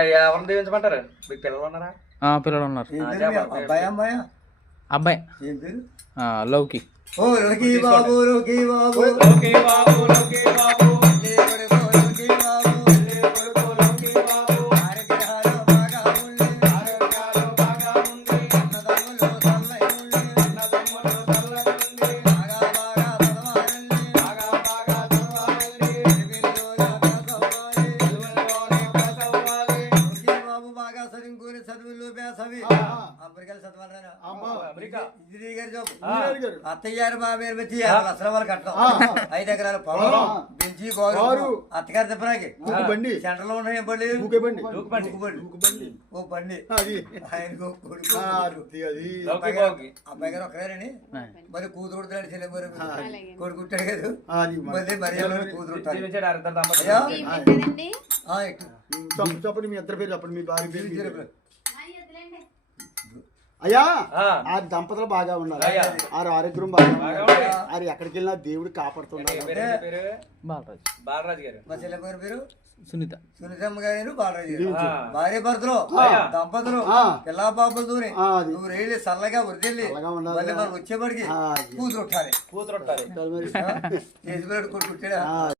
ఎవరిని దీవించమంటారు? మీకు పిల్లలు ఉన్నారా? పిల్లలు ఉన్నారు. అబ్బాయి లౌకి. లోకి బాబు లోకి బాబు లోకి బాబు లోకి బాబు అత్తయ్యారు బాబు వచ్చి అసలు వాళ్ళు కట్టడం 5 ఎకరాల పొలం పెంచి గోరు అత్తగారు తిప్పడానికి సెంటర్ లో ఉన్నాయి బండి ఓ బండి ఆయనకు కొడుకు అబ్బాయి గారు ఒక్కరేనండి. మరి కూతురు ఉంటాడు చెల్లె కొడుకు ఉంటాడు కదా మళ్ళీ మరి కూతురు చెప్పండి మీ ఇద్దరు పేరు చెప్పండి. మీ భార్య పేరు అయ్యా. ఆ దంపతులు బాగా ఉన్నారు, ఆరు ఆరోగ్యం బాగా ఉన్నారు, ఆరు ఎక్కడికి వెళ్ళినా దేవుడు కాపాడుతున్నారు. బాలరాజు గారు మా చెల్లెమ్మ పేరు సునీతమ్మ గారు బాలరాజు గారు భార్య భర్తలు దంపతులు పిల్లా బాబులు దూరి నువ్వు రేళ్ళు చల్లగా వరికెళ్ళి మళ్ళీ మనం వచ్చేప్పటికి కూతురు ఉంటాలి కూతురు ఉంటాలి కొడుకు